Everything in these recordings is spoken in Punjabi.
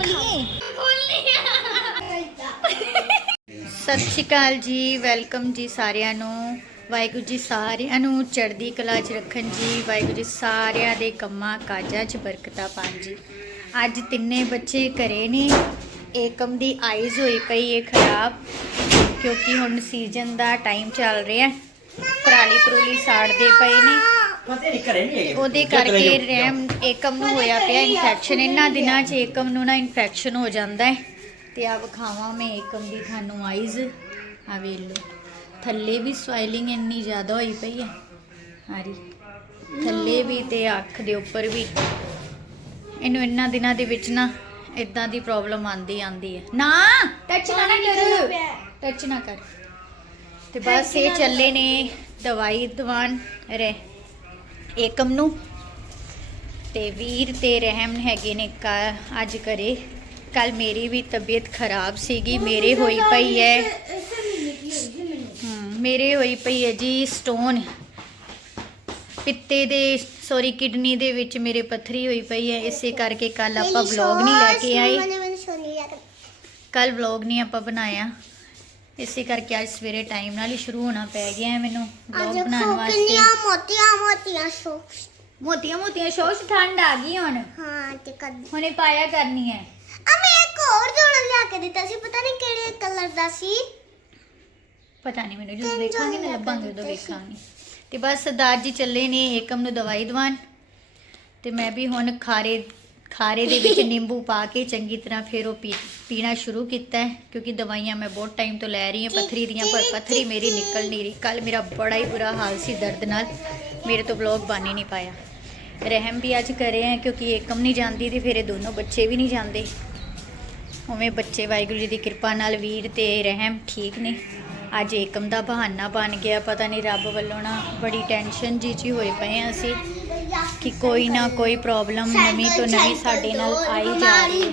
ਇਮਲੀ ਸਤਿ ਸ਼੍ਰੀ ਅਕਾਲ ਜੀ, ਵੈਲਕਮ ਜੀ ਸਾਰਿਆਂ ਨੂੰ। ਵਾਹਿਗੁਰੂ ਜੀ ਸਾਰਿਆਂ ਨੂੰ ਚੜ੍ਹਦੀ ਕਲਾ 'ਚ ਰੱਖਣ ਜੀ। ਵਾਹਿਗੁਰੂ ਜੀ ਸਾਰਿਆਂ ਦੇ ਕੰਮਾਂ ਕਾਜਾਂ 'ਚ ਬਰਕਤਾਂ ਪਾਣ ਜੀ। ਅੱਜ ਤਿੰਨੇ ਬੱਚੇ ਘਰੇ ਨੇ। ਏਕਮ ਦੀ ਆਈਜ਼ ਹੋਈ ਪਈ ਹੈ ਖਰਾਬ, ਕਿਉਂਕਿ ਹੁਣ ਸੀਜ਼ਨ ਦਾ ਟਾਈਮ ਚੱਲ ਰਿਹਾ। ਪਰਾਲੀ ਪਰੂਲੀ ਸਾੜਦੇ ਪਏ ਨੇ। ਪਤਾ ਨਹੀਂ ਘਰੇ ਨਹੀਂ ਹੈਗੇ ਉਹਦੇ ਕਰਕੇ ਰੈਮ ਏਕਮ ਨੂੰ ਹੋਇਆ ਪਿਆ ਇਨਫੈਕਸ਼ਨ ਇਹਨਾਂ ਦਿਨਾਂ 'ਚ ਏਕਮ ਨੂੰ ਨਾ ਇਨਫੈਕਸ਼ਨ ਹੋ ਜਾਂਦਾ ਹੈ। ਤੇ ਆ ਵਿਖਾਵਾਂ ਮੈਂ ਏਕਮ ਦੀ ਤੁਹਾਨੂੰ ਆਈਜ਼ ਆ ਵੇਖ ਲਓ। ਥੱਲੇ ਵੀ ਸਵਾਈਲਿੰਗ ਇੰਨੀ ਜ਼ਿਆਦਾ ਹੋਈ ਪਈ ਹੈ। ਹਾਰੀ ਥੱਲੇ ਵੀ ਤੇ ਅੱਖ ਦੇ ਉੱਪਰ ਵੀ। ਇਹਨੂੰ ਇਹਨਾਂ ਦਿਨਾਂ ਦੇ ਵਿੱਚ ਨਾ ਇਦਾਂ ਦੀ ਪ੍ਰੋਬਲਮ ਆਂਦੀ ਆਂਦੀ ਹੈ। ਨਾ! ਟੱਚ ਨਾ ਨਾ ਕਰ। ਟੱਚ ਨਾ ਕਰ। ਤੇ ਬਸ ਇਹ ਚੱਲੇ ਨੇ ਦਵਾਈ ਦਵਾਨ। ਰੇ ਏਕਮ ਨੂੰ। ਤੇ ਵੀਰ ਤੇ ਰਹਿਮ ਹੈਗੇ ਨੇ ਕ- ਅੱਜ ਕਰੇ ਕੱਲ ਮੇਰੀ ਵੀ ਤਬੀਅਤ ਖਰਾਬ ਸੀਗੀ ਮੇਰੇ ਹੋਈ ਪਈ ਹੈ। ਮੇਰੇ ਹੋਈ ਪਈ ਹੈ ਜੀ ਸਟੋਨ ਪਿੱਤੇ ਦੇ ਸੌਰੀ ਕਿਡਨੀ ਦੇ ਵਿੱਚ ਮੇਰੇ ਪੱਥਰੀ ਹੋਈ ਪਈ ਹੈ। ਇਸੇ ਕਰਕੇ ਕੱਲ ਆਪਾਂ ਵਲੌਗ ਨਹੀਂ ਲੈ ਕੇ ਆਏ। ਕੱਲ ਵਲੌਗ ਨਹੀਂ ਆਪਾਂ ਬਣਾਇਆ। ਇਸੇ ਕਰਕੇ ਅੱਜ ਸਵੇਰੇ ਟਾਈਮ ਨਾਲ ਹੀ ਸ਼ੁਰੂ ਹੋਣਾ ਪੈ ਗਿਆ ਹੈ ਮੈਨੂੰ ਵਲੌਗ ਬਣਾਉਣ ਵਾਸਤੇ। ਮੋਤੀਆਂ ਮੋਤੀਆਂ ਸ਼ੋ ਮੋਤੀਆਂ ਮੋਤੀਆਂ ਸ਼ੋਸ਼ ਠੰਡ ਆ ਗਈ ਹੁਣ। ਹਾਂ ਤੇ ਕਦ ਹੁਣੇ ਪਾਇਆ ਕਰਨੀ ਹੈ। ਆ ਮੈਂ ਇੱਕ ਹੋਰ ਜੋੜਾ ਲਿਆ ਕੇ ਦਿੱਤਾ ਸੀ ਪਤਾ ਨਹੀਂ ਕਿਹੜੇ ਕਲਰ ਦਾ ਸੀ। ਪਤਾ ਨਹੀਂ ਮੈਨੂੰ ਜਦੋਂ ਵੇਖਾਂਗੇ ਨਾ ਲੱਭਾਂਗੇ ਉਦੋਂ। ਵੇਖਾਂਗੇ। ਤੇ ਬਸ ਸਰਦਾਰ ਜੀ ਚੱਲੇ ਨੇ ਏਕਮ ਨੂੰ ਦਵਾਈ ਦਵਾਨ ਤੇ ਮੈਂ ਵੀ ਹੁਣ ਖਾਰੇ ਖਾਰੇ ਦੇ ਵਿੱਚ ਨਿੰਬੂ ਪਾ ਕੇ ਚੰਗੀ ਤਰ੍ਹਾਂ ਫਿਰ ਉਹ ਪੀ- ਪੀਣਾ ਸ਼ੁਰੂ ਕੀਤਾ ਹੈ, ਕਿਉਂਕਿ ਦਵਾਈਆਂ ਮੈਂ ਬਹੁਤ ਟਾਈਮ ਤੋਂ ਲੈ ਰਹੀ ਹਾਂ, ਪੱਥਰੀ ਦੀਆਂ, ਪਰ ਪੱਥਰੀ ਮੇਰੀ ਨਿਕਲ ਨਹੀਂ ਰਹੀ। ਕੱਲ ਮੇਰਾ ਬੜਾ ਹੀ ਬੁਰਾ ਹਾਲ ਸੀ ਦਰਦ ਨਾਲ। ਮੇਰੇ ਤੋਂ ਵਲੌਗ ਬਣ ਹੀ ਨਹੀਂ ਪਾਇਆ। ਰਹਿਮ ਵੀ ਅੱਜ ਕਰੇ ਹੈ, ਕਿਉਂਕਿ ਏਕਮ ਨਹੀਂ ਜਾਂਦੀ ਤੇ ਫਿਰ ਇਹ ਦੋਨੋਂ ਬੱਚੇ ਵੀ ਨਹੀਂ ਜਾਂਦੇ। ਉਵੇਂ ਬੱਚੇ ਵਾਹਿਗੁਰੂ ਜੀ ਦੀ ਕਿਰਪਾ ਨਾਲ ਵੀਰ ਤੇ ਰਹਿਮ ਠੀਕ ਨੇ। ਅੱਜ ਏਕਮ ਦਾ ਬਹਾਨਾ ਬਣ ਗਿਆ, ਪਤਾ ਨਹੀਂ ਰੱਬ ਵੱਲੋਂ ਨਾ ਬੜੀ ਟੈਨਸ਼ਨ ਜੀ ਜੀ ਹੋਏ ਪਏ ਆ ਅਸੀਂ। ਕਿ ਕੋਈ ਨਾ ਕੋਈ ਪ੍ਰੋਬਲਮ ਨਵੀਂ ਤੋਂ ਨਵੀਂ ਸਾਡੇ ਨਾਲ ਆਈ ਜਾ ਰਹੀ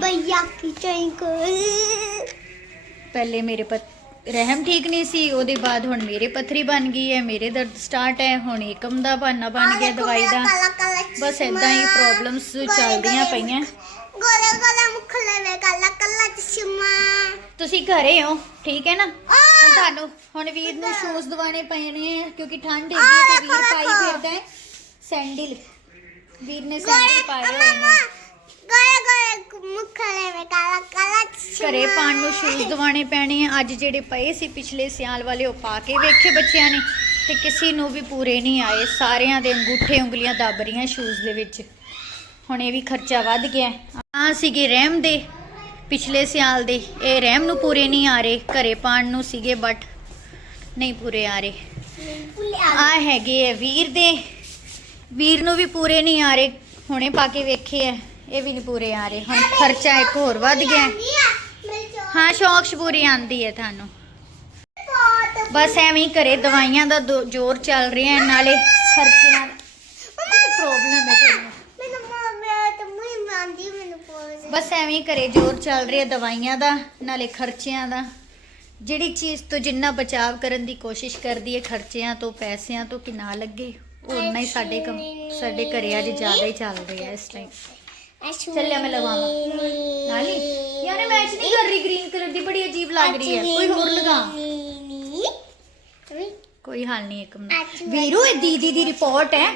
ਪਹਿਲੇ ਮੇਰੇ ਪਤ ਰਹਿਮ ਠੀਕ ਨਹੀਂ ਸੀ ਉਹਦੇ ਬਾਅਦ ਹੁਣ ਮੇਰੇ ਪੱਥਰੀ ਬਣ ਗਈ ਹੈ ਮੇਰੇ ਦਰਦ ਸਟਾਰਟ ਹੈ ਹੁਣ ਏਕਮ ਦਾ ਬਹਾਨਾ ਬਣ ਗਿਆ ਦਵਾਈ ਦਾ। ਬਸ ਐਦਾਂ ਹੀ ਪ੍ਰੋਬਲਮਸ ਚੱਲਦੀਆਂ ਪਈਆਂ। ਗੋਲਾ ਗੋਲਾ ਮੁਖ ਲੈਵੇ ਕਾਲਾ ਕਾਲਾ ਚਸ਼ਮਾ। ਤੁਸੀਂ ਘਰੇ ਹੋ ਠੀਕ ਹੈ ਨਾ? ਹੁਣ ਤੁਹਾਨੂੰ ਹੁਣ ਵੀਰ ਨੂੰ ਸ਼ੂਜ਼ ਦਵਾਣੇ ਪੈਣੇ ਆ ਕਿਉਂਕਿ ਠੰਡ ਹੈਗੀ ਹੈ ਤੇ ਵੀਰ ਪਾਈ ਫਿਰਦਾ ਹੈ। ਸੈਂਡਲ ਵੀਰ ਨੇ ਸੈਂਡਲ ਪਾਏ ਹੋਏ ਨੇ ਗੋਲਾ ਗੋਲਾ ਮੁਖ ਲੈਵੇ ਕਾਲਾ ਕਾਲਾ ਘਰੇ ਪਾਣ ਨੂੰ ਸ਼ੂਜ਼ ਦਵਾਣੇ ਪੈਣੇ ਆ। ਅੱਜ ਜਿਹੜੇ ਪਏ ਸੀ ਪਿਛਲੇ ਸਿਆਲ ਵਾਲੇ ਉਹ ਪਾ ਕੇ ਵੇਖੇ ਬੱਚਿਆਂ ਨੇ। ਤੇ ਕਿਸੇ ਨੂੰ ਵੀ ਪੂਰੇ ਨਹੀਂ ਆਏ। ਸਾਰਿਆਂ ਦੇ ਅੰਗੂਠੇ ਉਂਗਲੀਆਂ ਦੱਬ ਰਹੀਆਂ ਸ਼ੂਜ਼ ਦੇ ਵਿੱਚ। ਹੁਣ ਇਹ ਵੀ ਖਰਚਾ ਵੱਧ ਗਿਆ। ਆ ਸੀਗੇ ਰਹਿਮ ਦੇ ਪਿਛਲੇ ਸਿਆਲ ਦੇ। ਇਹ ਰਹਿਮ ਨੂੰ ਪੂਰੇ ਨਹੀਂ ਆ ਰਹੇ। ਘਰੇ ਪਾਣ ਨੂੰ ਸੀਗੇ ਬਟ ਨਹੀਂ ਪੂਰੇ ਆ ਰਹੇ। ਆ ਹੈਗੇ ਆ ਵੀਰ ਦੇ। ਵੀਰ ਨੂੰ ਵੀ ਪੂਰੇ ਨਹੀਂ ਆ ਰਹੇ। ਹੁਣੇ ਪਾ ਕੇ ਵੇਖੇ ਆ। ਇਹ ਵੀ ਨਹੀਂ ਪੂਰੇ ਆ ਰਹੇ। ਹੁਣ ਖਰਚਾ ਇੱਕ ਹੋਰ ਵੱਧ ਗਿਆ। ਹੈ। ਸ਼ੌਕ ਸ਼ਪੂਰੀ ਆਂਦੀ ਹੈ ਤੁਹਾਨੂੰ। ਬਸ ਐਵੇਂ ਹੀ ਘਰੇ ਦਵਾਈਆਂ ਦਾ ਜ਼ੋਰ ਚੱਲ ਰਿਹਾ ਹੈ। ਨਾਲੇ ਖਰਚਿਆਂ ਪ੍ਰੋਬਲਮ ਹੈ ਤੈਨੂੰ ਮੈਨੂੰ ਬਸ ਐਵੇਂ ਹੀ ਘਰੇ ਜ਼ੋਰ ਚੱਲ ਰਿਹਾ ਦਵਾਈਆਂ ਦਾ ਨਾਲੇ ਖਰਚਿਆਂ ਦਾ। ਜਿਹੜੀ ਚੀਜ਼ ਤੋਂ ਜਿੰਨਾ ਬਚਾਅ ਕਰਨ ਦੀ ਕੋਸ਼ਿਸ਼ ਕਰਦੀ ਹੈ ਖਰਚਿਆਂ ਤੋਂ ਪੈਸਿਆਂ ਤੋਂ ਕਿ ਨਾ ਲੱਗੇ। ਉਨਾ ਹੀ ਸਾਡੇ ਕੰਮ ਸਾਡੇ ਘਰੇ ਅੱਜ ਜ਼ਿਆਦਾ ਹੀ ਚੱਲ ਰਿਹਾ ਇਸ ਟਾਈਮ ਚੱਲਿਆ ਮੈਂ ਲਗਾਵਾਂ। ਨਾਨੀ ਯਾਰ ਮੈਚ ਨਹੀਂ ਕਰ ਰਹੀ ਗ੍ਰੀਨ ਕਲਰ ਦੀ ਬੜੀ ਅਜੀਬ ਲੱਗ ਰਹੀ ਹੈ। ਕੋਈ ਹੋਰ ਲਗਾ। ਕੋਈ ਹਾਲ ਨਹੀਂ ਇੱਕ ਮਿੰਟ। ਵੀਰੂ ਇਹ ਦੀਦੀ ਦੀ ਰਿਪੋਰਟ ਹੈ।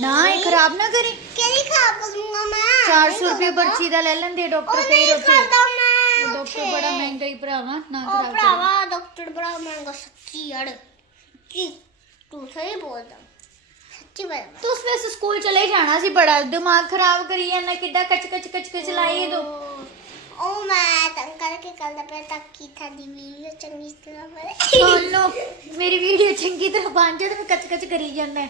ਨਾ ਇਹ ਖਰਾਬ ਨਾ ਕਰੀ। ਕਿਹੜੀ ਖਾ ਬਲੂੰਗਾ ਮੈਂ? 400 ਰੁਪਏ ਪਰਚੀ ਦਾ ਲੈ ਲੈਂਦੇ ਡਾਕਟਰ ਫੇਰ ਉੱਥੇ। ਕਰਦਾ ਮੈਂ ਉਹ ਡਾਕਟਰ। ਬੜਾ ਮਹਿੰਗਾ ਹੀ ਭਰਾਵਾ ਨਾ ਖਰਾਬ ਕਰ। ਭਰਾਵਾ ਡਾਕਟਰ ਬੜਾ ਮਹਿੰਗਾ ਸੱਚੀ ਯਾਰ। ਕੀ ਤੂੰ ਸਹੀ ਬੋਲਦਾ। ਤੂੰ ਸਵੇਸ ਸਕੂਲ ਚਲੇ ਜਾਣਾ ਸੀ ਬੜਾ ਦਿਮਾਗ ਖਰਾਬ ਕਰੀ ਜਾਂਦਾ ਕਿੱਦਾਂ ਕਚ ਕਚ ਕਚ ਕਚ ਲਾਈ ਦੋ ਉਹ ਮੈਂ ਤਾਂ ਕਰਕੇ ਕੱਲ ਦਾ ਪਹਿਲਾਂ ਤੱਕ ਕੀ ਥਾ ਦੀ ਵੀਡੀਓ ਚੰਗੀ ਤਰ੍ਹਾਂ ਬਣੇ ਸੋਨੋ ਮੇਰੀ ਵੀਡੀਓ ਚੰਗੀ ਤਰ੍ਹਾਂ ਬਣ ਜਾਏ ਤੇ ਮੈਂ ਕਚ ਕਚ ਕਰੀ ਜਾਂਦਾ।